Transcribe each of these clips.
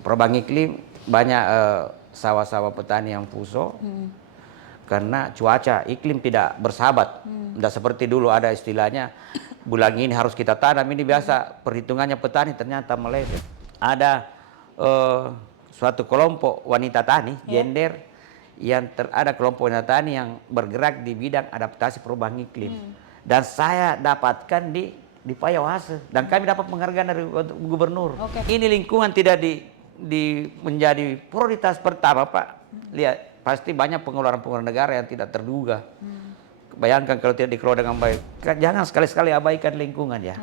perubahan iklim banyak sawah-sawah petani yang puso karena cuaca iklim tidak bersahabat. Tidak seperti dulu ada istilahnya bulan ini harus kita tanam, ini biasa perhitungannya petani ternyata meleset. Ada suatu kelompok wanita tani gender yang ada kelompok wanita tani yang bergerak di bidang adaptasi perubahan iklim. Dan saya dapatkan di Payawase dan kami dapat penghargaan dari gubernur. Ini lingkungan tidak menjadi prioritas pertama, Pak. Lihat, pasti banyak pengeluaran negara yang tidak terduga. Bayangkan kalau tidak dikelola dengan baik. Jangan sekali-sekali abaikan lingkungan ya.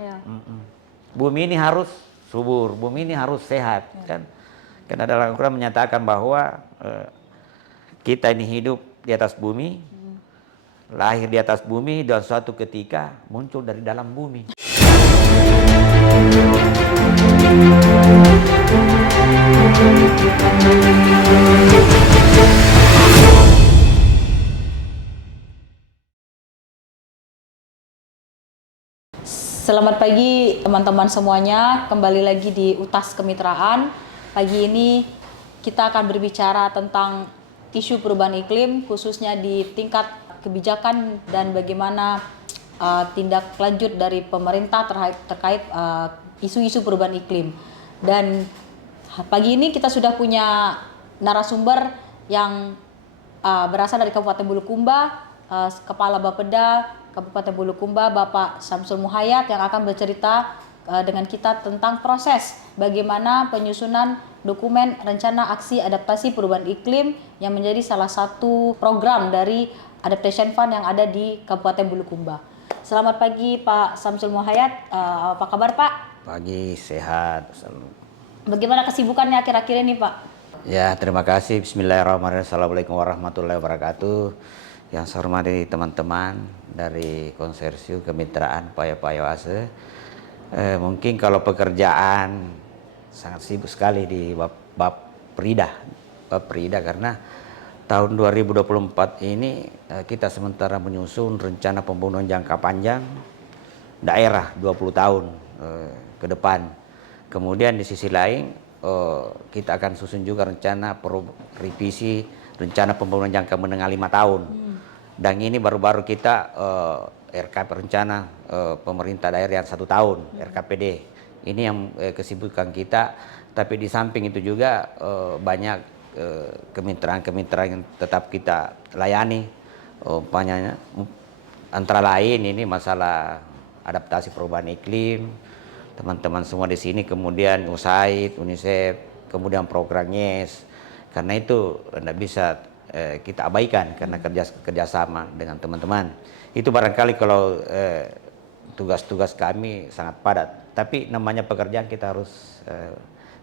Bumi ini harus subur, bumi ini harus sehat, kan? Karena dalam Al-Quran menyatakan bahwa kita ini hidup di atas bumi, lahir di atas bumi, dan suatu ketika muncul dari dalam bumi. Selamat pagi teman-teman semuanya, kembali lagi di UTAS Kemitraan. Pagi ini kita akan berbicara tentang isu perubahan iklim, khususnya di tingkat kebijakan dan bagaimana tindak lanjut dari pemerintah terkait isu-isu perubahan iklim. Dan pagi ini kita sudah punya narasumber yang berasal dari Kabupaten Bulukumba, Kepala Bapeda Kabupaten Bulukumba, Bapak Samsul Muhayat, yang akan bercerita dengan kita tentang proses bagaimana penyusunan dokumen rencana aksi adaptasi perubahan iklim yang menjadi salah satu program dari Adaptation Fund yang ada di Kabupaten Bulukumba. Selamat pagi Pak Samsul Muhayat, apa kabar Pak? Pagi, sehat. Bagaimana kesibukannya akhir-akhir ini Pak? Ya, terima kasih. Bismillahirrahmanirrahim. Assalamualaikum warahmatullahi wabarakatuh. Yang saya hormati teman-teman dari Konsorsium Kemitraan Payawase. Mungkin kalau pekerjaan sangat sibuk sekali di Bapprida karena tahun 2024 ini kita sementara menyusun rencana pembangunan jangka panjang daerah 20 tahun ke depan. Kemudian di sisi lain kita akan susun juga rencana revisi rencana pembangunan jangka menengah 5 tahun. Dan ini baru-baru kita RKP rencana pemerintah daerah yang 1 tahun, RKPD. Ini yang kesibukan kita. Tapi di samping itu juga banyak kemitraan-kemitraan yang tetap kita layani. Antara lain ini masalah adaptasi perubahan iklim. Teman-teman semua di sini, kemudian USAID, UNICEF, kemudian program YES. Karena itu tidak bisa kita abaikan karena kerjasama dengan teman-teman. Itu barangkali kalau tugas-tugas kami sangat padat. Tapi namanya pekerjaan kita harus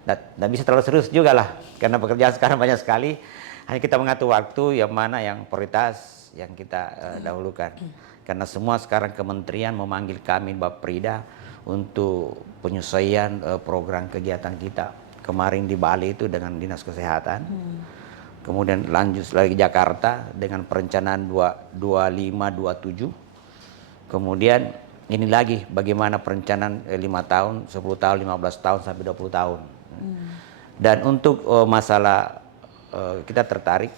tidak bisa terlalu serius juga lah. Karena pekerjaan sekarang banyak sekali. Hanya kita mengatur waktu yang mana yang prioritas yang kita dahulukan. Karena semua sekarang kementerian memanggil kami Bapprida untuk penyesuaian program kegiatan kita. Kemarin di Bali itu dengan Dinas Kesehatan. Kemudian lanjut lagi Jakarta dengan perencanaan 2527. Kemudian ini lagi bagaimana perencanaan 5 tahun, 10 tahun, 15 tahun sampai 20 tahun. Dan untuk masalah kita tertarik,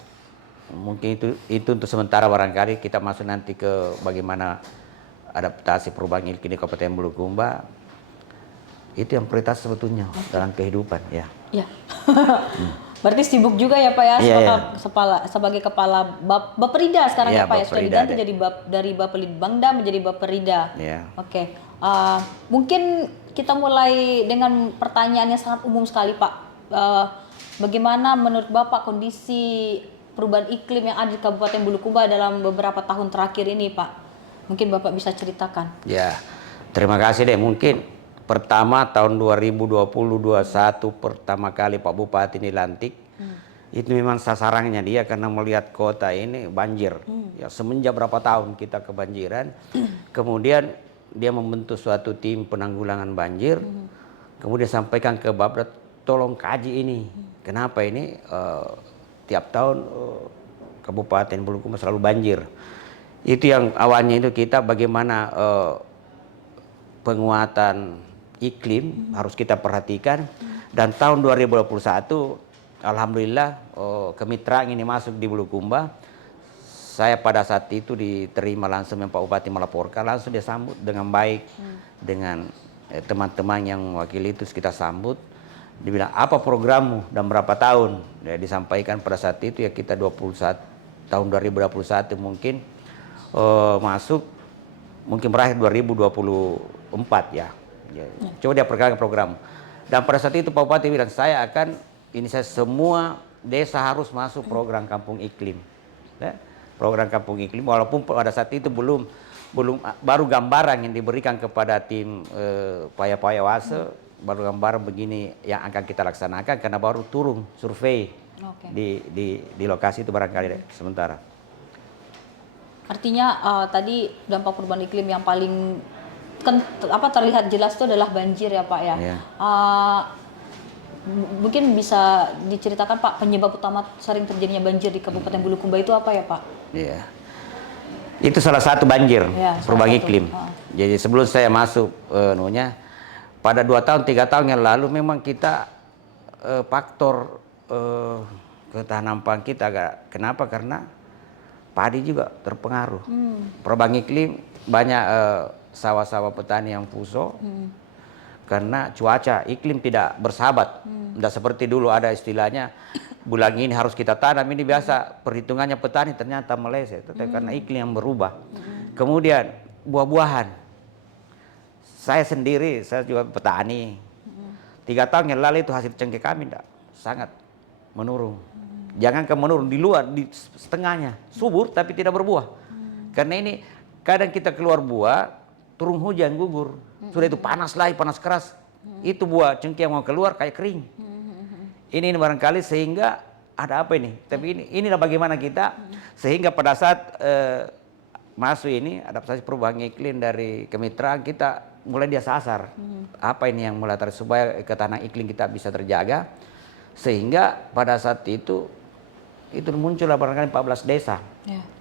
mungkin itu untuk sementara, barangkali kita masuk nanti ke bagaimana adaptasi perubahan iklim di Kabupaten Bulukumba. Itu yang prioritas sebetulnya dalam kehidupan ya. Iya. Berarti sibuk juga ya Pak ya, sebagai kepala Bapprida sekarang ya Pak ya, sudah diganti jadi dari Bapelitbangda menjadi Bapprida. Oke. Mungkin kita mulai dengan pertanyaan yang sangat umum sekali Pak. Bagaimana menurut Bapak kondisi perubahan iklim yang ada di Kabupaten Bulukumba dalam beberapa tahun terakhir ini Pak? Mungkin Bapak bisa ceritakan. Ya, terima kasih deh. Mungkin pertama tahun 2020-21 pertama kali Pak Bupati dilantik, itu memang sasarannya dia karena melihat kota ini banjir. Ya, semenjak berapa tahun kita kebanjiran. Kemudian dia membentuk suatu tim penanggulangan banjir. Kemudian sampaikan ke Bapeda, tolong kaji ini. Kenapa ini tiap tahun Kabupaten Bulukumba selalu banjir. Itu yang awalnya itu kita bagaimana penguatan iklim harus kita perhatikan, Dan tahun 2021 alhamdulillah kemitraan ini masuk di Bulukumba. Saya pada saat itu diterima langsung Pak Bupati melaporkan, langsung dia sambut dengan baik dengan teman-teman yang mewakili itu kita sambut. Dibilang apa programmu dan berapa tahun? Ya, disampaikan pada saat itu ya kita 21 tahun 2021 mungkin masuk mungkin berakhir 2024 ya. Coba dia perkenalkan program. Dan pada saat itu Pak Bupati bilang saya akan saya semua desa harus masuk program Kampung Iklim. Ya, program Kampung Iklim walaupun pada saat itu belum baru gambaran yang diberikan kepada tim Paya Wase, baru gambaran begini yang akan kita laksanakan karena baru turun survei di lokasi itu barangkali sementara. Artinya tadi dampak perubahan iklim yang paling terlihat jelas itu adalah banjir ya Pak ya. Yeah. Mungkin bisa diceritakan Pak penyebab utama sering terjadinya banjir di Kabupaten Bulukumba itu apa ya Pak? Iya. Itu salah satu banjir perubahan iklim. Jadi sebelum saya masuk pada 2 tahun 3 tahun yang lalu memang kita faktor ketahanan pangan kita agak kenapa karena padi juga terpengaruh. Perubahan iklim banyak sawah-sawah petani yang puso karena cuaca iklim tidak bersahabat. Tidak seperti dulu ada istilahnya bulan ini harus kita tanam, ini biasa perhitungannya petani ternyata meleset karena iklim yang berubah. Kemudian buah-buahan. Saya sendiri, saya juga petani. 3 tahun yang lalu itu hasil cengkeh kami sangat menurun. Jangan menurun di luar, di setengahnya subur tapi tidak berbuah. Karena ini kadang kita keluar buah, turun hujan gugur. Sudah itu panas lagi, panas keras. Itu buah cengkeh yang mau keluar kayak kering. Ini barangkali sehingga ada apa ini? Tapi inilah bagaimana kita sehingga pada saat masuk ini adaptasi perubahan iklim dari kemitraan kita mulai dia sasar. Apa ini yang mulai supaya ketahanan iklim kita bisa terjaga sehingga pada saat itu muncullah barangkali 14 desa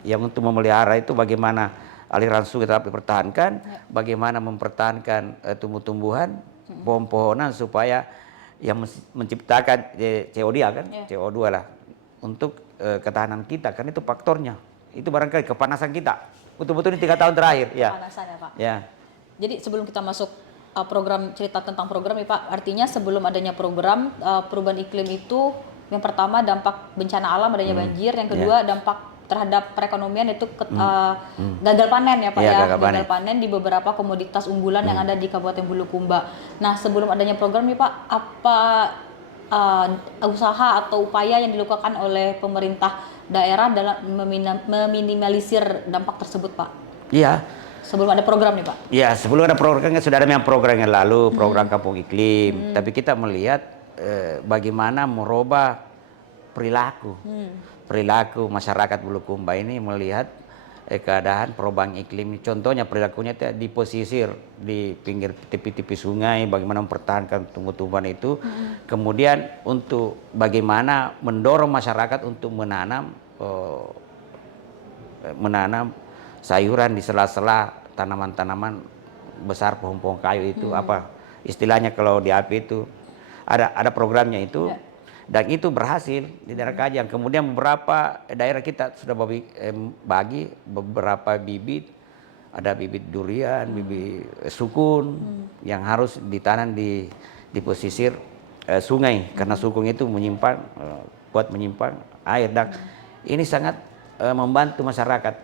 yang untuk memelihara itu bagaimana aliran sungai tetap dipertahankan, bagaimana mempertahankan tumbuh-tumbuhan, pohon-pohonan supaya yang menciptakan CO2 kan, CO2 lah untuk ketahanan kita kan itu faktornya. Itu barangkali kepanasan kita. Betul-betul ini 3 tahun terakhir ya. Kepanasan ya Pak. Ya. Jadi sebelum kita masuk program cerita tentang program ya Pak, artinya sebelum adanya program perubahan iklim itu yang pertama dampak bencana alam adanya banjir, yang kedua dampak terhadap perekonomian itu gagal panen ya Pak gagal panen di beberapa komoditas unggulan yang ada di Kabupaten Bulukumba. Nah sebelum adanya program nih Pak, apa usaha atau upaya yang dilakukan oleh pemerintah daerah dalam meminimalisir dampak tersebut Pak? Iya. Sebelum ada program nih Pak? Iya, sebelum ada programnya sudah ada yang program yang lalu, program Kampung Iklim. Tapi kita melihat bagaimana merubah perilaku. Perilaku masyarakat Bulukumba ini melihat keadaan perubahan iklim. Contohnya perilakunya di pesisir, di pinggir tepi-tepi sungai, bagaimana mempertahankan tumbuh-tumbuhan itu. Kemudian untuk bagaimana mendorong masyarakat untuk menanam sayuran di sela-sela tanaman-tanaman besar, pohon-pohon kayu itu apa istilahnya kalau di AP itu ada programnya itu. Dan itu berhasil di daerah Kajang. Kemudian beberapa daerah kita sudah bagi beberapa bibit. Ada bibit durian, bibit sukun yang harus ditanam di pesisir sungai. Karena sukun itu kuat menyimpan air. Dan ini sangat membantu masyarakat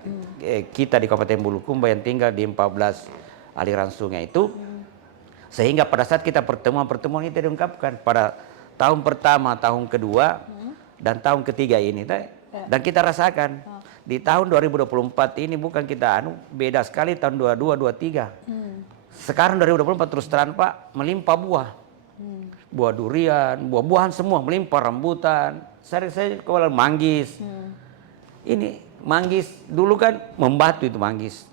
kita di Kabupaten Bulukumba yang tinggal di 14 aliran sungai itu. Sehingga pada saat kita pertemuan itu diungkapkan pada tahun pertama, tahun kedua, dan tahun ketiga ini. Dan kita rasakan di tahun 2024 ini bukan kita beda sekali tahun 22, 23. Sekarang 2024 terus terang Pak melimpah buah. Buah durian, buah-buahan semua melimpah, rambutan. Saya kalau manggis. Ini manggis dulu kan membatu itu manggis.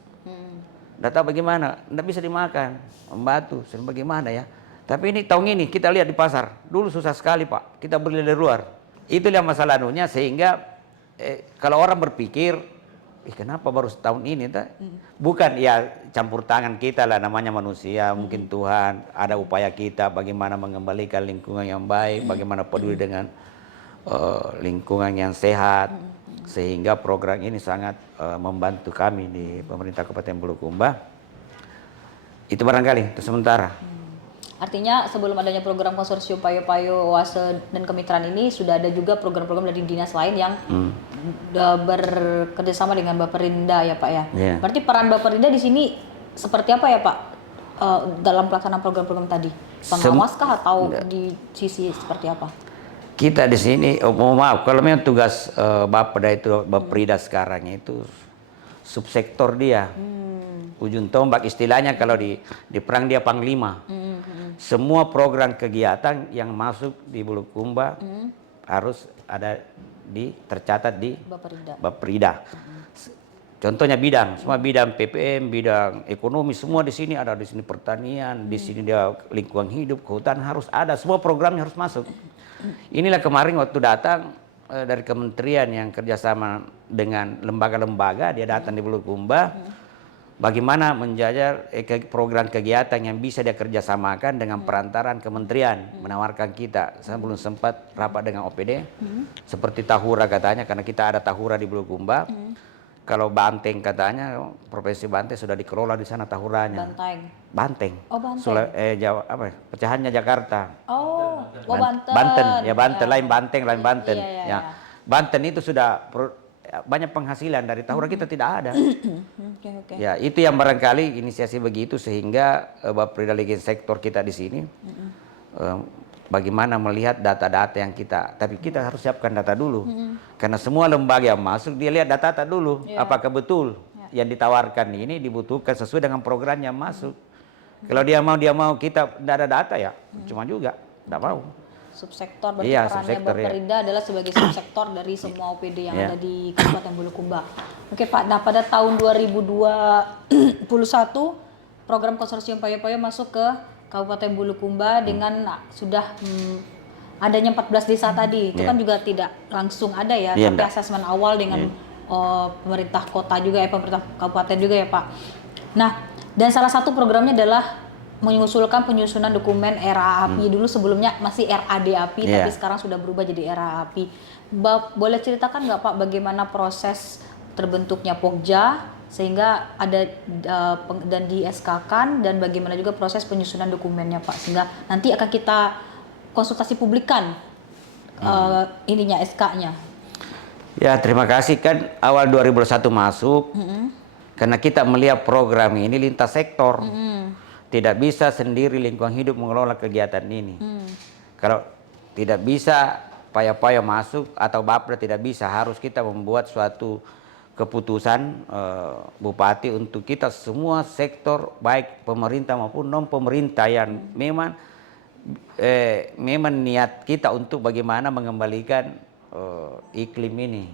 Nggak tahu bagaimana, nggak bisa dimakan. Membatu, bagaimana ya. Tapi ini tahun ini kita lihat di pasar, dulu susah sekali Pak, kita beli dari luar. Itulah masalah sehingga kalau orang berpikir kenapa baru setahun ini? Bukan ya campur tangan kita lah, namanya manusia, mungkin Tuhan ada upaya kita bagaimana mengembalikan lingkungan yang baik, bagaimana peduli dengan lingkungan yang sehat, sehingga program ini sangat membantu kami di pemerintah Kabupaten Bulukumba. Itu barangkali itu sementara. Artinya sebelum adanya program konsorsium Payo-Payo Oase dan Kemitraan ini sudah ada juga program-program dari dinas lain yang bekerjasama dengan Baperinda ya Pak ya. Yeah. Berarti peran Baperinda di sini seperti apa ya Pak dalam pelaksanaan program-program tadi? Pengawas kah atau di sisi seperti apa? Kita di sini, maaf kalau memang tugas Bapeda itu Baperinda sekarang itu subsektor dia. Ujung tombak istilahnya kalau di perang dia panglima. Semua program kegiatan yang masuk di Bulukumba harus ada tercatat di Baperinda. Contohnya bidang, semua bidang PPM, bidang ekonomi, semua di sini ada, di sini pertanian, di sini dia lingkungan hidup, kehutanan harus ada, semua programnya harus masuk. Inilah kemarin waktu datang dari kementerian yang kerjasama dengan lembaga-lembaga, dia datang di Bulukumba. Bagaimana menjajal program kegiatan yang bisa dia kerjasamakan dengan perantaran kementerian, menawarkan kita. Saya belum sempat rapat dengan OPD, seperti tahura katanya, karena kita ada tahura di Bulukumba. Kalau banteng katanya, profesi banteng sudah dikelola di sana tahuranya. Banteng. Oh, banteng. Jawa, pecahannya Jakarta. Oh, Banten. Banten, ya Banten, lain banteng, lain Banten. Iya. Banten itu sudah banyak penghasilan dari tahura, kita tidak ada. Okay. Ya, itu yang barangkali inisiasi begitu, sehingga Baperinda sektor kita di sini bagaimana melihat data-data yang tapi kita harus siapkan data dulu. Karena semua lembaga yang masuk dia lihat data dulu, apakah betul yang ditawarkan ini dibutuhkan sesuai dengan program yang masuk. Kalau dia mau kita tidak ada data ya, cuma juga tidak mau. Subsektor berarti perannya Baperinda adalah sebagai subsektor dari semua OPD yang ada di Kabupaten Bulukumba. Oke Pak, nah pada tahun 2021 program konsorsium Payo-Payo masuk ke Kabupaten Bulukumba dengan sudah adanya 14 desa tadi. Itu kan juga tidak langsung ada ya, tapi asesmen awal dengan pemerintah kota juga pemerintah kabupaten juga ya Pak. Nah, dan salah satu programnya adalah mengusulkan penyusunan dokumen RAAPI. Dulu sebelumnya masih RADAPI, tapi sekarang sudah berubah jadi RAAPI. Boleh ceritakan nggak Pak bagaimana proses terbentuknya Pokja sehingga ada dan di SK-kan, dan bagaimana juga proses penyusunan dokumennya Pak, sehingga nanti akan kita konsultasi publikan ininya SK-nya. Ya, terima kasih. Kan awal 2021 masuk karena kita melihat program ini lintas sektor. Tidak bisa sendiri lingkungan hidup mengelola kegiatan ini. Kalau tidak bisa Payo-Payo masuk atau Bapeda tidak bisa, harus kita membuat suatu keputusan Bupati untuk kita semua sektor, baik pemerintah maupun non pemerintah, yang memang niat kita untuk bagaimana mengembalikan iklim ini.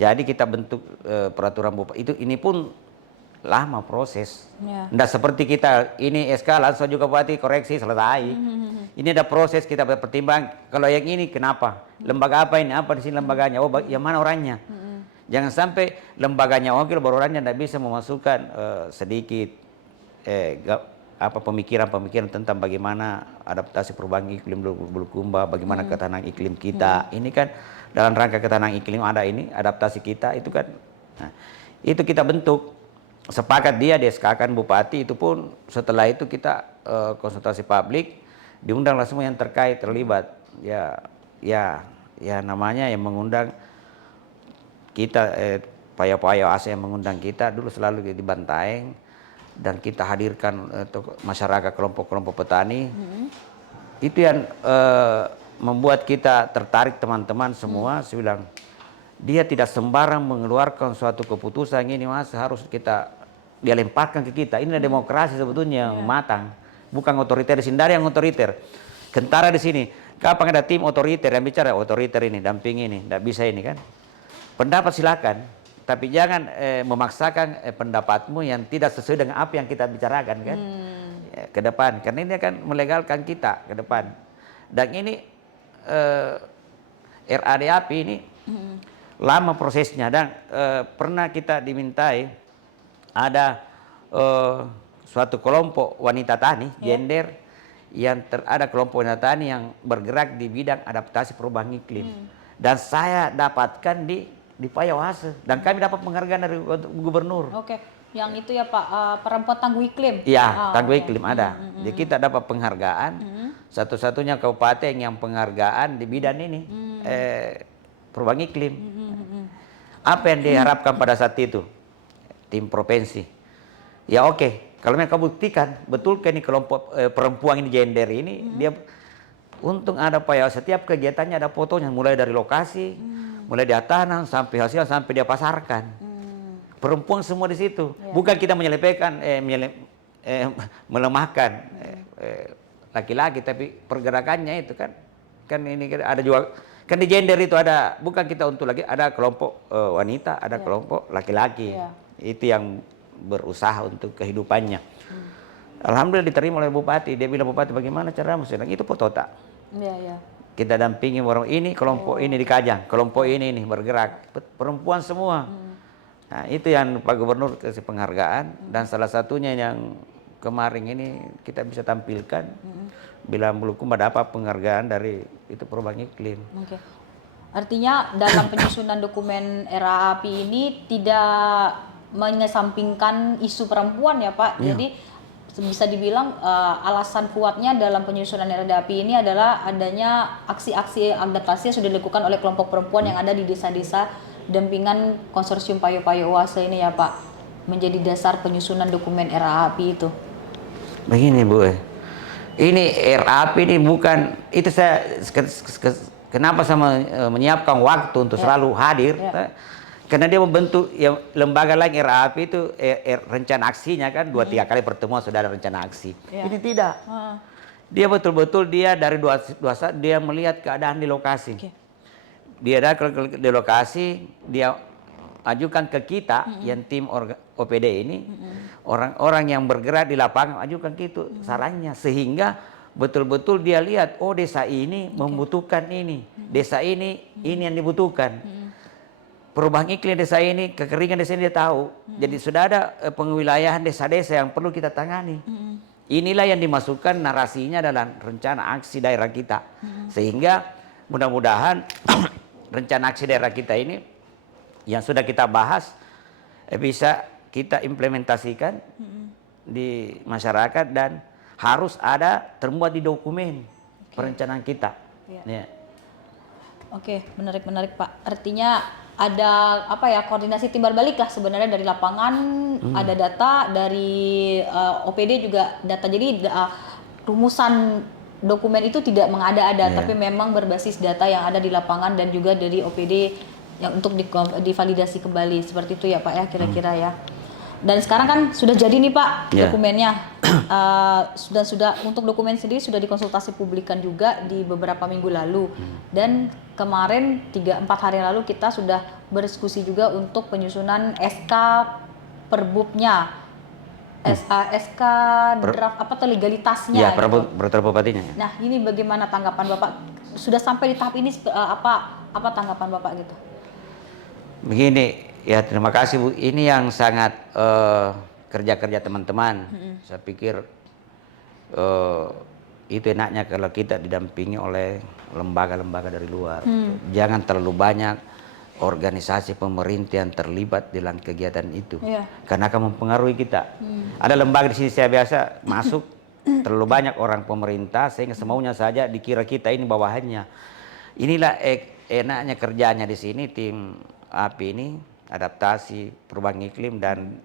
Jadi kita bentuk peraturan Bupati ini pun lama proses. Nggak seperti kita ini SK langsung juga Bupati koreksi selesai. Ini ada proses, kita pertimbang. Kalau yang ini kenapa? Lembaga apa ini? Apa di sini lembaganya? Oh, yang mana orangnya? Jangan sampai lembaganya oke, baru orangnya tidak bisa memasukkan sedikit pemikiran-pemikiran tentang bagaimana adaptasi perubahan iklim Bulukumba, bagaimana ketahanan iklim kita. Ini kan dalam rangka ketahanan iklim ada ini adaptasi kita itu kan. Nah, itu kita bentuk. Sepakat dia SK-kan Bupati, itu pun setelah itu kita konsultasi publik, diundanglah semua yang terlibat. Ya namanya yang mengundang kita Payo-Payo Oase yang mengundang kita dulu selalu di Bantaeng, dan kita hadirkan masyarakat kelompok-kelompok petani. Itu yang membuat kita tertarik, teman-teman semua. Saya bilang dia tidak sembarang mengeluarkan suatu keputusan ini, Mas, harus dia lemparkan ke kita. Ini demokrasi sebetulnya yang matang, bukan otoriter. Di sini ada yang otoriter. Kentara di sini, kapan ada tim otoriter yang bicara otoriter ini, damping ini, tidak bisa ini kan. Pendapat silakan, tapi jangan memaksakan pendapatmu yang tidak sesuai dengan apa yang kita bicarakan kan. Ke depan, karena ini akan melegalkan kita ke depan. Dan ini RADAP ini lama prosesnya dan pernah kita dimintai ada suatu kelompok wanita tani gender yang ada kelompok wanita tani yang bergerak di bidang adaptasi perubahan iklim dan saya dapatkan di Payawase dan kami dapat penghargaan dari gubernur. Oke, yang itu ya Pak, perempuan tangguh iklim. Iya, tangguh iklim ada. Jadi kita dapat penghargaan, satu-satunya kabupaten yang penghargaan di bidang ini, perubahan iklim. Apa yang diharapkan pada saat itu? Tim provinsi. Ya oke, kalau mereka buktikan, betulkan ini kelompok perempuan ini gender ini, dia untung ada setiap kegiatannya ada fotonya, mulai dari lokasi, mulai dia tanam, sampai hasil, sampai dia pasarkan. Perempuan semua di situ, bukan kita menyelepekan, melemahkan laki-laki, tapi pergerakannya itu kan ini ada juga kan di gender itu ada, bukan kita untuk lagi ada kelompok wanita, ada kelompok laki-laki, itu yang berusaha untuk kehidupannya. Alhamdulillah diterima oleh bupati, dia bilang bupati bagaimana cara muslim itu foto tak. Kita dampingi orang ini, kelompok ini di Kajang, kelompok ini bergerak, perempuan semua. Nah itu yang Pak Gubernur kasih penghargaan dan salah satunya yang kemarin ini kita bisa tampilkan Bilang Bulukumba dapat penghargaan dari itu perubahan iklim. Oke. Artinya dalam penyusunan dokumen RAAP ini tidak mengesampingkan isu perempuan ya Pak. Jadi bisa dibilang alasan kuatnya dalam penyusunan RAAP ini adalah adanya aksi-aksi adaptasi yang sudah dilakukan oleh kelompok perempuan yang ada di desa-desa dampingan konsorsium Payo-Payo Oase ini ya Pak, menjadi dasar penyusunan dokumen RAAP itu. Begini Bu, ini RAAP ini bukan, itu saya kenapa saya menyiapkan waktu untuk selalu hadir, karena dia membentuk ya, lembaga lain RAAP itu rencana aksinya kan 2-3 kali pertemuan sudah ada rencana aksi. Ini tidak, dia betul-betul dia dari dua dia melihat keadaan di lokasi. Dia ada di lokasi, dia ajukan ke kita yang tim OPD ini, orang-orang yang bergerak di lapangan ajukan gitu sarannya, sehingga betul-betul dia lihat, oh desa ini membutuhkan ini, desa ini yang dibutuhkan. Perubahan iklim desa ini, kekeringan desa ini dia tahu. Jadi sudah ada pengewilayahan desa-desa yang perlu kita tangani. Inilah yang dimasukkan narasinya dalam rencana aksi daerah kita, sehingga mudah-mudahan rencana aksi daerah kita ini yang sudah kita bahas bisa kita implementasikan di masyarakat dan harus ada termuat di dokumen perencanaan kita. Oke, menarik Pak. Artinya ada koordinasi timbal balik lah sebenarnya dari lapangan, ada data dari OPD juga data. Jadi rumusan dokumen itu tidak mengada-ada, tapi memang berbasis data yang ada di lapangan dan juga dari OPD yang untuk divalidasi kembali seperti itu ya Pak ya kira-kira ya. Dan sekarang kan sudah jadi nih Pak dokumennya, sudah untuk dokumen sendiri sudah dikonsultasi publikan juga di beberapa minggu lalu dan kemarin 3-4 hari lalu kita sudah berdiskusi juga untuk penyusunan SK perbubnya. SK draft legalitasnya. Iya, peraturan bupatinya. Nah, ini bagaimana tanggapan Bapak? Sudah sampai di tahap ini apa tanggapan Bapak gitu? Begini, ya terima kasih Bu. Ini yang sangat kerja-kerja teman-teman. Saya pikir itu enaknya kalau kita didampingi oleh lembaga-lembaga dari luar. Jangan terlalu banyak organisasi pemerintah yang terlibat dalam kegiatan itu, karena akan mempengaruhi kita. Ada lembaga di sini saya biasa masuk terlalu banyak orang pemerintah sehingga semaunya saja dikira kita ini bawahannya. Inilah enaknya kerjanya di sini tim API ini, adaptasi perubahan iklim dan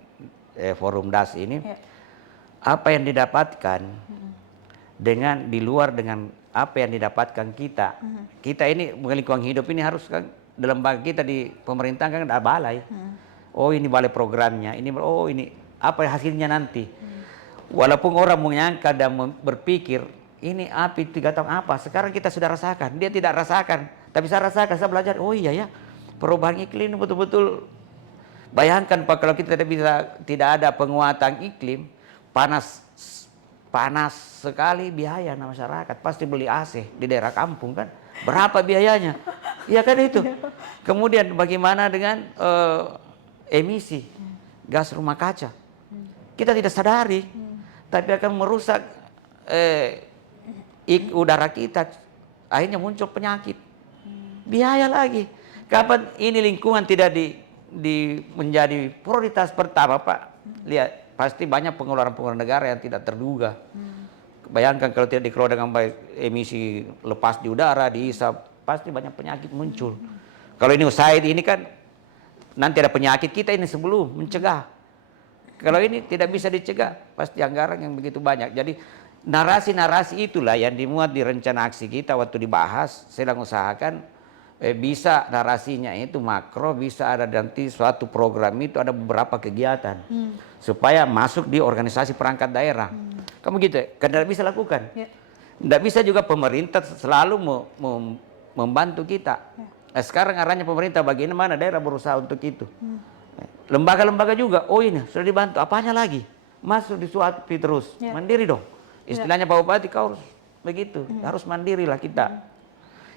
forum DAS ini. Apa yang didapatkan dengan di luar dengan apa yang didapatkan kita. Kita ini lingkungan hidup ini harus kan dalam lembaga kita di pemerintah kan ada balai. Oh ini balai programnya, ini apa hasilnya nanti. Walaupun orang menyangka dan berpikir ini api 3 tahun apa, sekarang kita sudah rasakan. Dia tidak rasakan, tapi saya rasakan, saya belajar. Oh iya ya, perubahan iklim betul-betul. Bayangkan Pak, kalau kita tidak ada penguatan iklim, panas sekali biaya masyarakat. Pasti beli AC di daerah kampung kan, berapa biayanya? Iya kan itu. Kemudian bagaimana dengan emisi gas rumah kaca? Kita tidak sadari, tapi akan merusak udara kita. Akhirnya muncul penyakit. Biaya lagi. Kapan ini lingkungan tidak menjadi prioritas pertama, Pak? Lihat, pasti banyak pengeluaran negara yang tidak terduga. Bayangkan kalau tidak dikelola dengan baik, emisi lepas di udara, dihisap, pasti banyak penyakit muncul. Kalau ini USAID ini kan nanti ada penyakit, kita ini sebelum mencegah. Kalau ini tidak bisa dicegah, pasti anggaran yang begitu banyak. Jadi narasi-narasi itulah yang dimuat di rencana aksi kita waktu dibahas. Saya usahakan bisa narasinya itu makro, bisa ada nanti suatu program itu ada beberapa kegiatan supaya masuk di organisasi perangkat daerah. Kamu gitu ya? Karena tidak bisa lakukan. Tidak bisa juga pemerintah selalu membantu kita. Nah, sekarang arahnya pemerintah bagaimana daerah berusaha untuk itu. Lembaga-lembaga juga, oh ini sudah dibantu, apanya lagi? Masuk di suatu terus, mandiri dong. Istilahnya Pak Bupati, kau harus begitu, harus mandiri lah kita.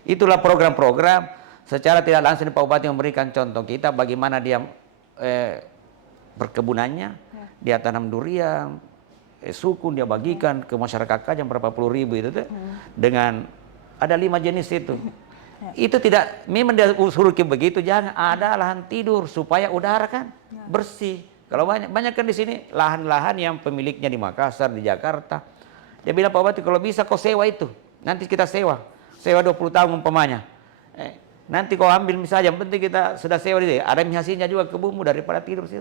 Itulah program-program secara tidak langsung Pak Bupati memberikan contoh kita bagaimana dia perkebunannya, dia tanam durian, sukun dia bagikan ke masyarakat Kajang berapa puluh ribu itu tuh, dengan ada 5 jenis itu. Itu tidak memang dia suruh begitu, jangan ada lahan tidur supaya udara kan bersih. Kalau banyak kan di sini lahan-lahan yang pemiliknya di Makassar, di Jakarta. Dia bilang Pak Bupati kalau bisa kau sewa itu, nanti kita sewa 20 tahun umpamanya. Nanti kau ambil misalnya, yang penting kita sudah sewa di sini, ada hasilnya juga kebunmu daripada tidur sih.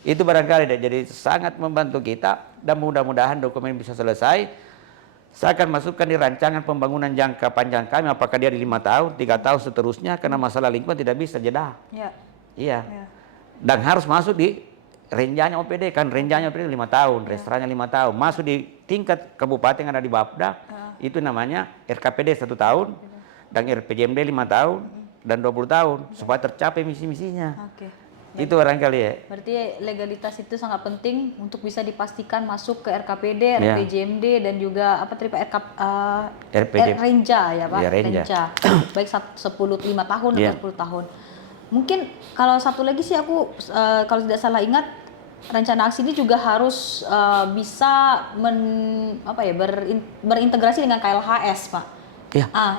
Itu barangkali deh, jadi sangat membantu kita dan mudah-mudahan dokumen bisa selesai. Saya akan masukkan di rancangan pembangunan jangka panjang kami, apakah dia di 5 tahun, 3 tahun seterusnya, karena masalah lingkungan tidak bisa jeda. Iya. Dan harus masuk di renjanya OPD, kan renjanya OPD 5 tahun, restranya 5 tahun. Masuk di tingkat kabupaten yang ada di Bapda, itu namanya RKPD 1 tahun, dan RPJMD 5 tahun, dan 20 tahun, supaya tercapai misi-misinya. Itu barangkali ya. Berarti legalitas itu sangat penting untuk bisa dipastikan masuk ke RKPD, RPJMD dan juga apa tadi Pak Renja ya Pak. Renja. Baik 5 tahun atau 10 tahun. Mungkin kalau satu lagi sih aku kalau tidak salah ingat rencana aksi ini juga harus bisa berintegrasi dengan KLHS Pak.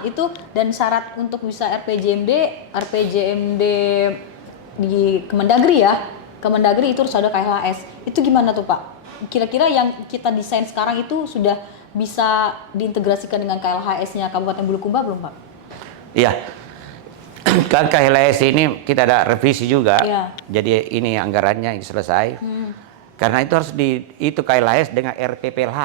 Itu dan syarat untuk bisa RPJMD di Kemendagri ya, Kemendagri itu harus ada KLHS. Itu gimana tuh Pak? Kira-kira yang kita desain sekarang itu sudah bisa diintegrasikan dengan KLHS-nya Kabupaten Bulukumba belum Pak? Iya, kan KLHS ini kita ada revisi juga, jadi ini anggarannya yang selesai. Karena itu harus itu KLHS dengan RPPLH.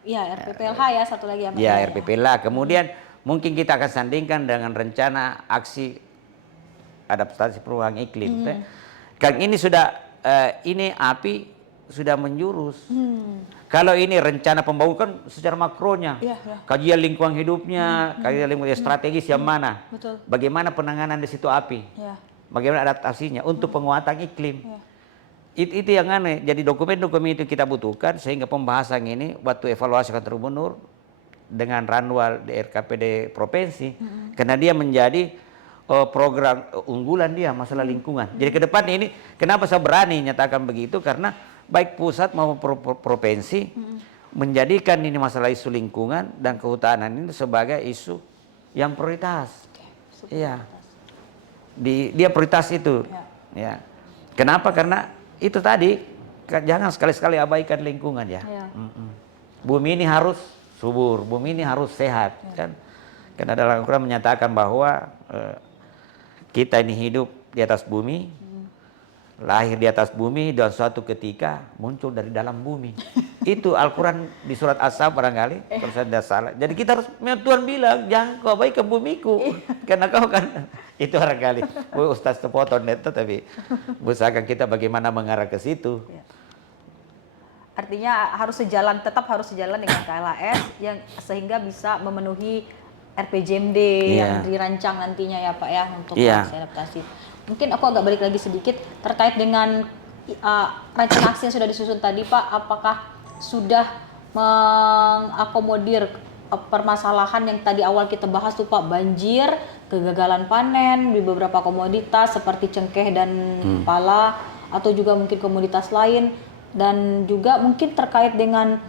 RPPLH ya satu lagi apa? Ya, RPPLH. Kemudian mungkin kita akan sandingkan dengan rencana aksi adaptasi perubahan iklim. Kan ini sudah ini api sudah menjurus. Kalau ini rencana pembangunan secara makronya, kajian lingkungan hidupnya, kajian lingkungan strategis yang mana, bagaimana penanganan di situ api, bagaimana adaptasinya untuk penguatan iklim. Itu yang aneh. Jadi dokumen-dokumen itu kita butuhkan sehingga pembahasan ini waktu evaluasi kantor gubernur dengan Ranwal di RKPD provinsi, karena dia menjadi program unggulan dia masalah lingkungan. Jadi ke depan ini kenapa saya berani nyatakan begitu, karena baik pusat maupun provinsi menjadikan ini masalah isu lingkungan dan kehutanan ini sebagai isu yang prioritas. Iya. Dia prioritas itu. Ya. Kenapa? Karena itu tadi jangan sekali-sekali abaikan lingkungan ya. Bumi ini harus subur, bumi ini harus sehat kan. Karena dalam Al-Quran menyatakan bahwa kita ini hidup di atas bumi, lahir di atas bumi, dan suatu ketika muncul dari dalam bumi. Itu Al-Quran di surat As-Saf barangkali, kalau saya tidak salah. Jadi kita harus, Tuhan bilang, jangan kau abaikan bumiku. Karena kau kan, itu barangkali. Ustaz terpotong itu, tapi usahakan kita bagaimana mengarah ke situ. Artinya tetap harus sejalan dengan KLHS yang sehingga bisa memenuhi RPJMD yang dirancang nantinya ya Pak ya untuk adaptasi. Mungkin aku agak balik lagi sedikit terkait dengan rencana aksi yang sudah disusun tadi Pak, apakah sudah mengakomodir permasalahan yang tadi awal kita bahas tuh Pak, banjir, kegagalan panen di beberapa komoditas seperti cengkeh dan pala, atau juga mungkin komoditas lain, dan juga mungkin terkait dengan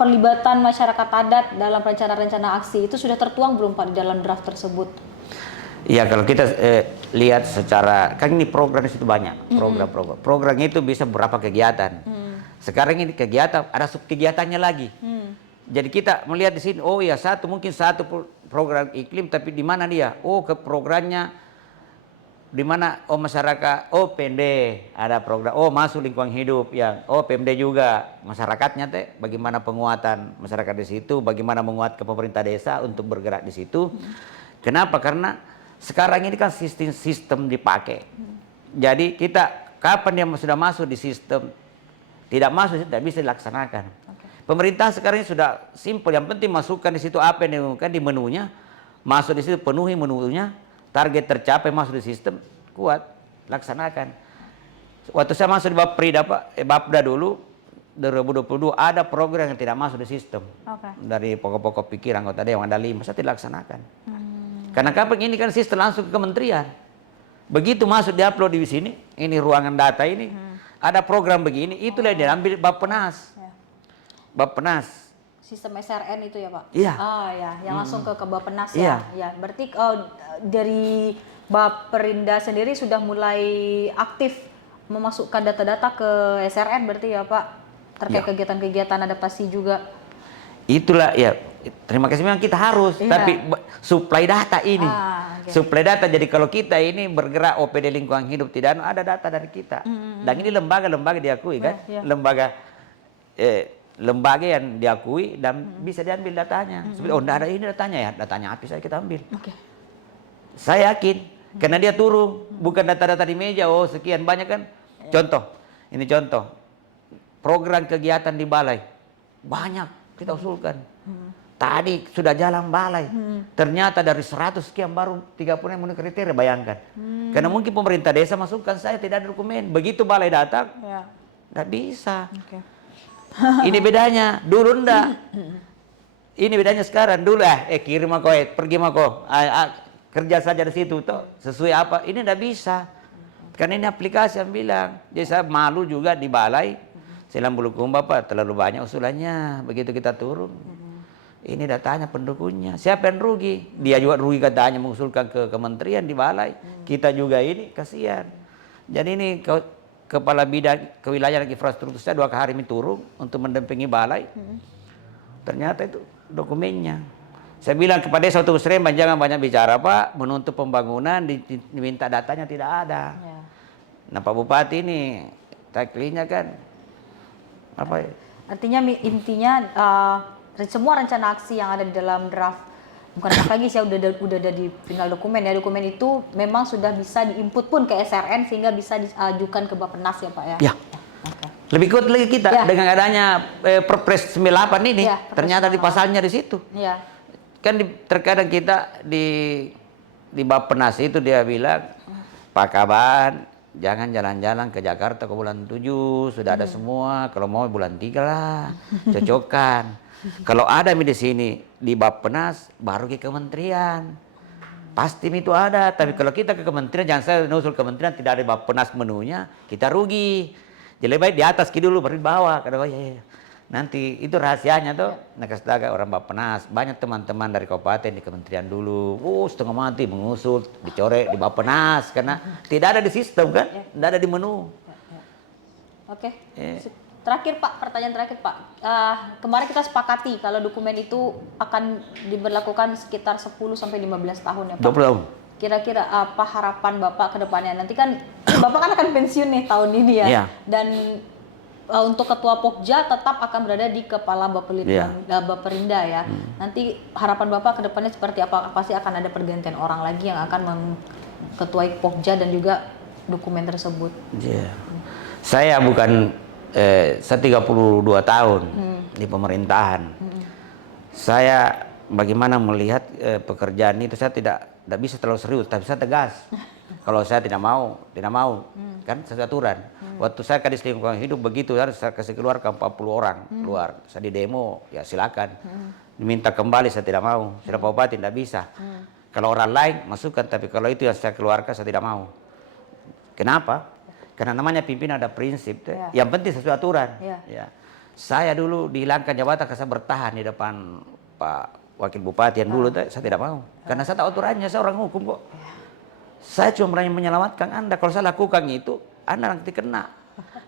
perlibatan masyarakat adat dalam rencana-rencana aksi itu sudah tertuang belum Pak di dalam draft tersebut? Iya, kalau kita lihat secara, kan ini program itu banyak, program-program. Programnya itu bisa beberapa kegiatan. Sekarang ini kegiatan, ada sub kegiatannya lagi. Jadi kita melihat di sini, oh ya mungkin satu program iklim, tapi di mana dia? Oh, ke programnya di mana? Oh masyarakat, oh PMD ada program, oh masuk lingkungan hidup yang, oh PMD juga masyarakatnya teh, bagaimana penguatan masyarakat di situ, bagaimana menguatkan pemerintah desa untuk bergerak di situ. Kenapa? Karena sekarang ini kan sistem dipakai. Jadi kita kapan dia sudah masuk di sistem, tidak masuk tidak bisa dilaksanakan. Pemerintah sekarang ini sudah simpel, yang penting masukkan di situ apa yang diumumkan di menunya, masuk di situ penuhi menunya, target tercapai masuk di sistem, kuat laksanakan. Waktu saya masuk di Bapda dulu 2022 ada program yang tidak masuk di sistem. Dari pokok-pokok pikiran anggota dewan ada 5, saya tidak laksanakan. Karena kapan ini kan sistem langsung ke kementerian. Begitu masuk diupload di sini, ini ruangan data ini, ada program begini, itulah yang diambil Bappenas. Bappenas. Sistem SRN itu ya Pak? Iya. Ya, yang langsung ke Bappenas ya. Ya, berarti dari Baperinda sendiri sudah mulai aktif memasukkan data-data ke SRN berarti ya Pak? Terkait kegiatan-kegiatan adaptasi juga. Itulah ya, terima kasih, memang kita harus, tapi supply data ini. Supply data, jadi kalau kita ini bergerak OPD lingkungan hidup tidak ada data dari kita. Dan ini lembaga-lembaga diakui kan, lembaga yang diakui dan bisa diambil datanya. Oh enggak ada ini datanya ya, datanya apa saya kita ambil. Saya yakin, karena dia turun, bukan data-data di meja, oh sekian banyak kan. Contoh, ini contoh, program kegiatan di balai, banyak kita usulkan. Tadi sudah jalan balai, ternyata dari 100 sekian baru 30 yang memenuhi kriteria, bayangkan. Karena mungkin pemerintah desa masukkan, saya tidak ada dokumen. Begitu balai datang, tidak bisa. Ini bedanya, dulu enggak. Ini bedanya sekarang, dulu kirim aku, pergi aku, kerja saja di situ, toh sesuai apa, ini tidak bisa. Karena ini aplikasi yang bilang, jadi saya malu juga di balai, saya bilang Bulukumba Pak, terlalu banyak usulannya, begitu kita turun. Ini datanya pendukungnya, siapa yang rugi? Dia juga rugi katanya mengusulkan ke kementerian di balai. Kita juga ini kasihan. Jadi ini kepala bidang kewilayahan infrastruktur saya 2 hari ini turun untuk mendampingi balai. Ternyata itu dokumennya. Saya bilang kepada Desa Tugu Sremban, jangan banyak bicara Pak, menuntut pembangunan diminta datanya tidak ada. Nah Pak Bupati ini tagline-nya kan apa ya? Artinya intinya semua rencana aksi yang ada di dalam draft, bukan draft lagi sih, udah ada di final dokumen ya. Dokumen itu memang sudah bisa diinput pun ke SRN sehingga bisa diajukan ke Bappenas ya Pak ya. Ya. Lebih kuat lagi kita dengan adanya Perpres 98 ini, ternyata di pasalnya di situ. Kan terkadang kita di Bappenas itu dia bilang, Pak Kaban, jangan jalan-jalan ke Jakarta ke bulan 7, sudah ada semua, kalau mau bulan 3 lah, cocokkan. Kalau ada di sini di Bappenas, baru ke kementerian. Pasti itu ada, tapi kalau kita ke kementerian, jangan saya nusul kementerian tidak ada Bappenas menunya, kita rugi. Jadi lebih baik di atas dulu, baru di bawah. Nanti itu rahasianya tuh, nakasdaga orang Bappenas, banyak teman-teman dari kabupaten di kementerian dulu, setengah mati mengusul, dicoret di Bappenas, karena tidak ada di sistem kan, tidak ada di menu. Terakhir Pak, pertanyaan terakhir Pak, kemarin kita sepakati kalau dokumen itu akan diberlakukan sekitar 10-15 tahun ya Pak? 20 tahun. Kira-kira apa harapan Bapak ke depannya? Nanti kan Bapak kan akan pensiun nih tahun ini ya, dan untuk ketua Pokja tetap akan berada di kepala Baperinda ya. Nanti harapan Bapak ke depannya seperti apa? Pasti akan ada pergantian orang lagi yang akan mengketuai Pokja dan juga dokumen tersebut. Saya bukan saya 32 tahun di pemerintahan. Saya bagaimana melihat pekerjaan itu, saya tidak bisa terlalu serius, tapi saya tegas. Kalau saya tidak mau, tidak mau. kan sesuai aturan. Waktu saya Kadis Lingkungan Hidup begitu, saya kasih keluar ke 40 orang keluar. Saya di demo, ya silakan. Diminta kembali saya tidak mau. Sudah Pak Bupati tidak bisa. Kalau orang lain masukkan, tapi kalau itu yang saya keluarkan saya tidak mau. Kenapa? Karena namanya pimpinan ada prinsip. Yang penting sesuai aturan. Ya. Saya dulu dihilangkan jabatan karena saya bertahan di depan Pak Wakil Bupati yang dulu, saya tidak mau. Karena saya tahu aturannya, saya orang hukum kok. Saya cuma berani menyelamatkan Anda. Kalau saya lakukan itu, Anda nanti kena.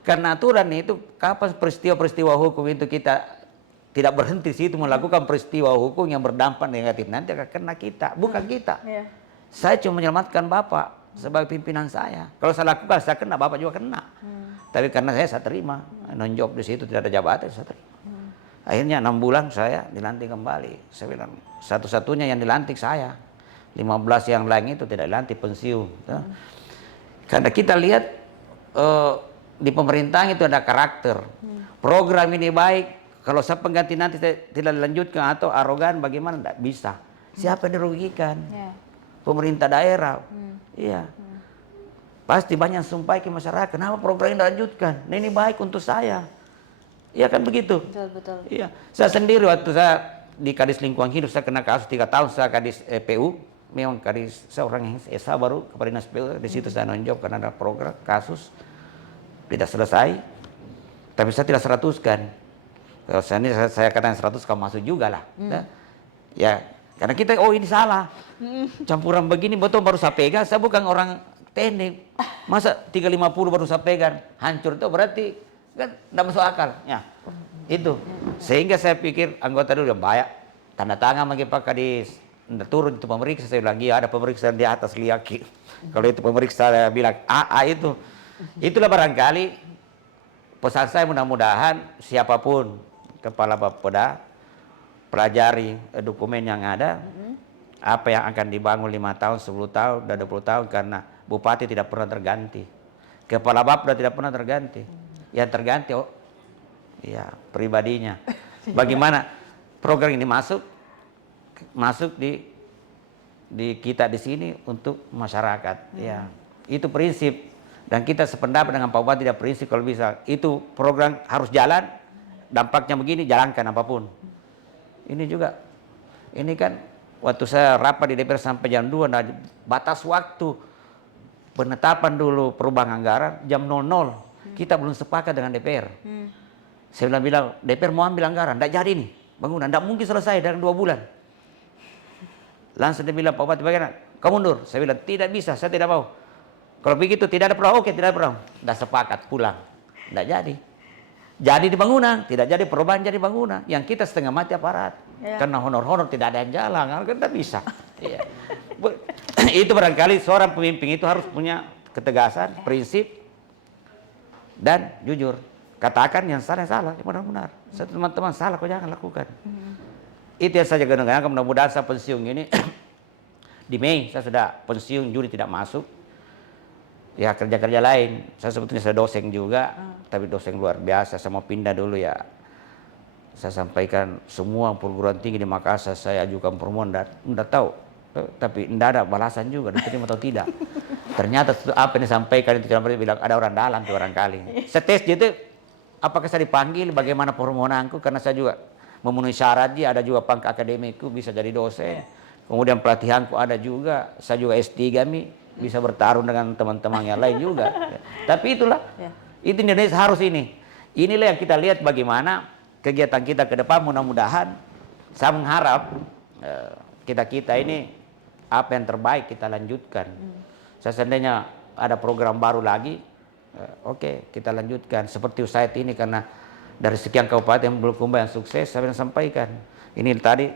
Karena aturan itu, kapan peristiwa-peristiwa hukum itu kita tidak berhenti situ melakukan peristiwa hukum yang berdampak negatif, nanti akan kena kita, bukan kita. Saya cuma menyelamatkan Bapak sebagai pimpinan saya. Kalau saya lakukan, saya kena, Bapak juga kena. Tapi karena saya terima, non-job di situ tidak ada jabatan, saya terima. Akhirnya 6 bulan saya dilantik kembali. Saya bilang, satu-satunya yang dilantik saya. 15 yang lain itu tidak dilantik, pensiun. Karena kita lihat di pemerintahan itu ada karakter. Program ini baik, kalau saya pengganti nanti tidak dilanjutkan atau arogan bagaimana, tidak bisa. Siapa yang dirugikan? Pemerintah daerah. Iya. Pasti banyak sumpah ke masyarakat, kenapa program ini dilanjutkan? Nah, ini baik untuk saya. Iya kan begitu? Betul. Iya. Saya sendiri waktu saya di Kadis Lingkungan Hidup, saya kena kasus 3 tahun, saya Kadis PU. Memang Kadis, saya orang yang esa baru kepada Dinas PU. Di situ saya non-job karena ada program, kasus. Tidak selesai. Tapi saya tidak 100-kan. Kalau saya katakan 100, kamu masuk juga lah. Ya, karena kita, ini salah. Campuran begini, betul baru saya pegang, saya bukan orang teknik. Masa 350 baru saya pegang, hancur itu berarti kan tidak masuk akal. Ya, itu. Sehingga saya pikir anggota dulu yang banyak. Tanda tangan bagi Pak Kadis. Turun itu pemeriksa, saya bilang, iya ada pemeriksaan di atas liaki. Kalau itu pemeriksa saya bilang, itu. Itulah barangkali pesan saya, mudah-mudahan siapapun kepala Bapeda pelajari dokumen yang ada, apa yang akan dibangun 5 tahun, 10 tahun, dan 20 tahun, karena Bupati tidak pernah terganti. Kepala Bapeda tidak pernah terganti. Yang terganti, ya pribadinya. Bagaimana program ini masuk di kita di sini untuk masyarakat. Ya, itu prinsip. Dan kita sependapat dengan Pak Bupati, tidak prinsip kalau bisa. Itu program harus jalan, dampaknya begini, jalankan apapun. Ini juga, ini kan waktu saya rapat di DPR sampai jam 2, nah, batas waktu penetapan dulu perubahan anggaran jam 00. Kita belum sepakat dengan DPR. Saya bilang, DPR mau ambil anggaran, tidak jadi nih bangunan, tidak mungkin selesai dalam 2 bulan. Langsung dia bilang, Pak Bupati bagaimana? Kamu mundur. Saya bilang, tidak bisa, saya tidak mau. Kalau begitu tidak ada program, oke tidak ada program. Tidak sepakat, pulang. Tidak jadi. Jadi di bangunan, tidak jadi perubahan jadi bangunan. Yang kita setengah mati aparat. Karena honor-honor tidak ada yang jalan, kan tidak bisa. Itu barangkali seorang pemimpin itu harus punya ketegasan, prinsip, dan jujur. Katakan yang salah, benar-benar. Satu teman-teman salah, kau jangan lakukan. Itu yang saya jaga, mudah-mudahan saya pensiun ini. Di Mei saya sudah pensiun, Juni tidak masuk. Ya kerja-kerja lain. Saya sebetulnya saya dosen juga, tapi dosen luar biasa. Saya mau pindah dulu ya. Saya sampaikan semua perguruan tinggi di Makassar saya ajukan permohonan, tidak tahu. Tapi tidak ada balasan juga, diterima atau tidak. Ternyata apa yang disampaikan itu bilang ada orang dalam tuh barangkali. Saya tes gitu, apakah saya dipanggil, bagaimana permohonanku, karena saya juga memenuhi syarat, ada juga pangkat akademikku, bisa jadi dosen. Kemudian pelatihanku ada juga, saya juga S3 bisa bertarung dengan teman-teman yang lain juga. Tapi itulah, itu Indonesia harus ini. Inilah yang kita lihat bagaimana kegiatan kita ke depan. Mudah-mudahan saya mengharap kita ini apa yang terbaik kita lanjutkan. Saya seandainya ada program baru lagi, oke, kita lanjutkan seperti usaha ini, karena dari sekian kabupaten Bulukumba yang sukses, saya sampaikan. Ini tadi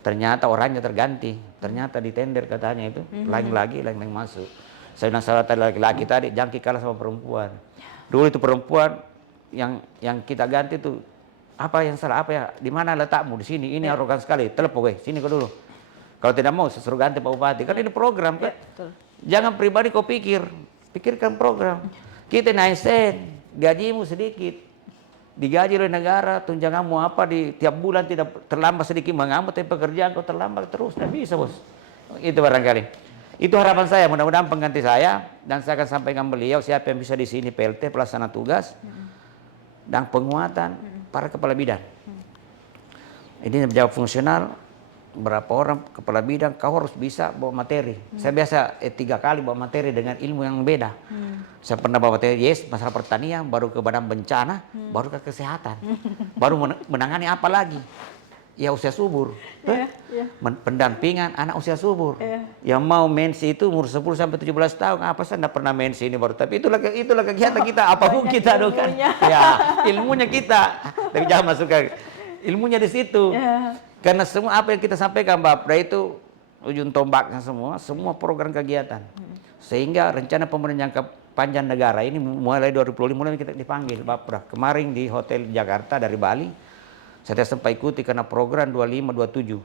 ternyata orangnya terganti, ternyata di tender katanya itu lain lagi masuk. Saya bilang salah tadi laki-laki tadi, jangan kalah sama perempuan. Dulu itu perempuan yang kita ganti itu apa yang salah, apa ya, di mana letakmu di sini, ini arogan sekali, telepon sini kau dulu. Kalau tidak mau saya suruh ganti Pak Bupati, kan ini program kan. Jangan pribadi kau pikirkan program. Kita naik sen, gajimu sedikit. Digaji oleh negara, tunjanganmu apa di tiap bulan tidak terlambat sedikit mengambil, tapi pekerjaan kau terlambat terus, tidak bisa bos. Itu barangkali. Itu harapan saya, mudah-mudahan pengganti saya, dan saya akan sampaikan beliau siapa yang bisa di sini PLT pelaksana tugas dan penguatan para kepala bidang. Ini menjawab fungsional, berapa orang kepala bidang, kau harus bisa bawa materi. Saya biasa 3 kali bawa materi dengan ilmu yang beda. Saya pernah bawa materi masalah pertanian, baru ke badan bencana, baru ke kesehatan, baru menangani apa lagi? Ya usia subur, pendampingan anak usia subur. Yang mau mensi itu umur 10 sampai 17 tahun, apa saya enggak pernah mensi ini baru. Tapi itulah kegiatan kita, apapun kita kan. Ya, ilmunya kita. Tapi jangan masuk ke ilmunya di situ. Karena semua apa yang kita sampaikan Bapda itu ujung tombaknya semua program kegiatan. Sehingga rencana pembangunan jangka panjang negara ini mulai 2025 mulai kita dipanggil Bapda. Kemarin di Hotel Jakarta dari Bali. Saya sempat ikuti karena program 25-27.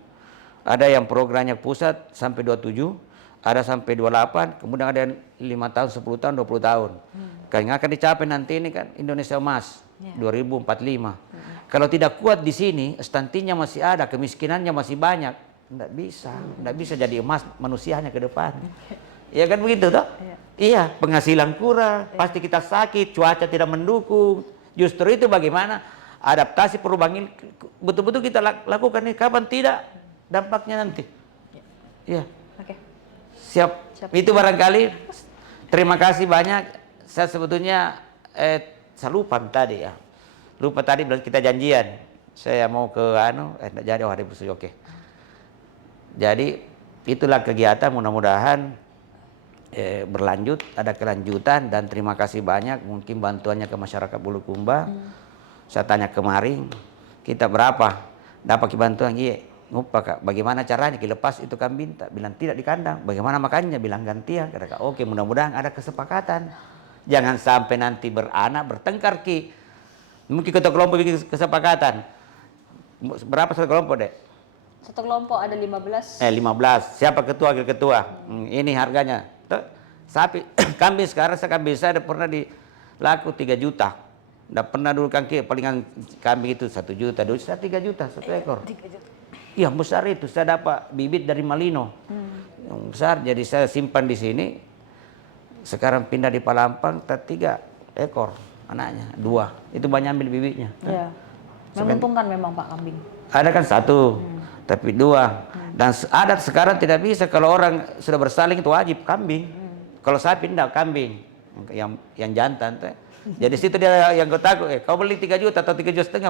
Ada yang programnya pusat sampai 27, ada sampai 28, kemudian ada 5 tahun, 10 tahun, 20 tahun. Yang akan dicapai nanti ini kan Indonesia Emas 2045. Kalau tidak kuat di sini, stuntingnya masih ada, kemiskinannya masih banyak, enggak bisa jadi emas manusianya ke depan. Iya kan begitu toh? Iya, penghasilan kurang, pasti kita sakit, cuaca tidak mendukung. Justru itu bagaimana adaptasi perubahan ini betul-betul kita lakukan nih, kapan tidak dampaknya nanti. Iya. Oke. Siap. Itu barangkali. Terima kasih banyak. Saya sebetulnya saya lupa tadi ya. Lupa tadi bilang kita janjian. Saya mau ke enggak jadi hari bersih. Oke. Jadi itulah kegiatan, mudah-mudahan berlanjut, ada kelanjutan, dan terima kasih banyak mungkin bantuannya ke masyarakat Bulukumba. Saya tanya kemarin, kita berapa dapat bantuan? Iya, ngupa Kak. Bagaimana caranya? Lepas itu kambing, tak bilang tidak di kandang. Bagaimana makannya? Bilang gantian. Kata Kak, oke, mudah-mudahan ada kesepakatan. Jangan sampai nanti beranak bertengkar Ki. Mungkin ketua kelompok bikin kesepakatan. Berapa satu kelompok, Dek? Satu kelompok ada 15. 15. Siapa ketua, wakil ketua? Ini harganya. Tuh, sapi, kambing sekarang saya pernah dilaku 3 juta. Nggak pernah dulu kan palingan kambing itu 1 juta, 2 juta, 3 juta 1 ekor. 3 juta. Iya besar itu, saya dapat bibit dari Malino. Yang besar, jadi saya simpan di sini. Sekarang pindah di Palampang, 3 ekor anaknya, 2. Itu banyak ambil bibitnya. Iya. Menguntungkan memang Pak kambing. Ada kan 1, tapi 2. Dan adat sekarang tidak bisa, kalau orang sudah bersaling itu wajib kambing. Kalau sapi enggak, kambing. Yang jantan tuh. Jadi situ dia yang gue takut, kau beli 3 juta atau 3,5 juta.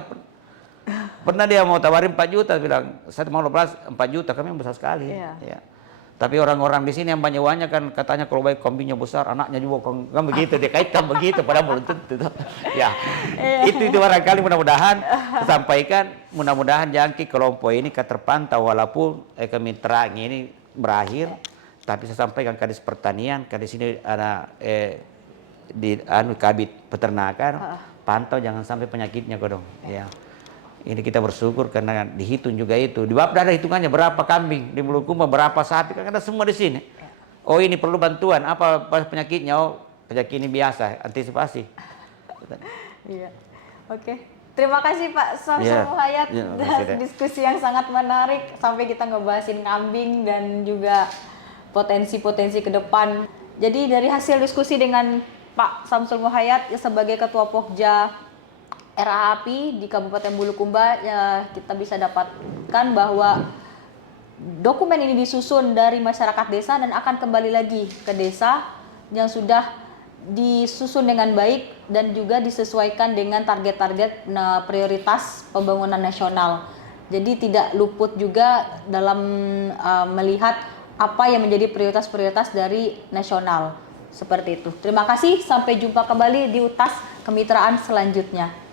Pernah dia mau tawarin 4 juta, bilang saya mau lepas 4 juta, kami yang besar sekali. Ya. Tapi orang-orang di sini yang banyak uangnya kan katanya kalau baik kambingnya besar, anaknya juga kan begitu, dia kaitkan begitu, padahal belum tentu. Ya, itu barangkali mudah-mudahan sampaikan, mudah-mudahan jangki kelompok ini terpantau walaupun kemitraan ini berakhir, tapi saya sampaikan Kadis Pertanian, Kadis ini ada di Kabit Peternakan, pantau jangan sampai penyakitnya kok dong. Ya. Ini kita bersyukur karena dihitung juga itu. Di Bapda ada hitungannya berapa kambing, di Bulukumba berapa sapi, kan ada semua di sini. Oh ini perlu bantuan, apa penyakitnya? Oh penyakit ini biasa, antisipasi. Iya. Oke. Terima kasih Pak Samsul Muhayyad atas diskusi yang sangat menarik, sampai kita ngebahasin kambing dan juga potensi-potensi ke depan. Jadi dari hasil diskusi dengan Pak Samsul Muhayyad sebagai Ketua Pokja RAAPI di Kabupaten Bulukumba, ya kita bisa dapatkan bahwa dokumen ini disusun dari masyarakat desa dan akan kembali lagi ke desa yang sudah disusun dengan baik dan juga disesuaikan dengan target-target prioritas pembangunan nasional. Jadi tidak luput juga dalam melihat apa yang menjadi prioritas-prioritas dari nasional. Seperti itu. Terima kasih, sampai jumpa kembali di UTAS Kemitraan selanjutnya.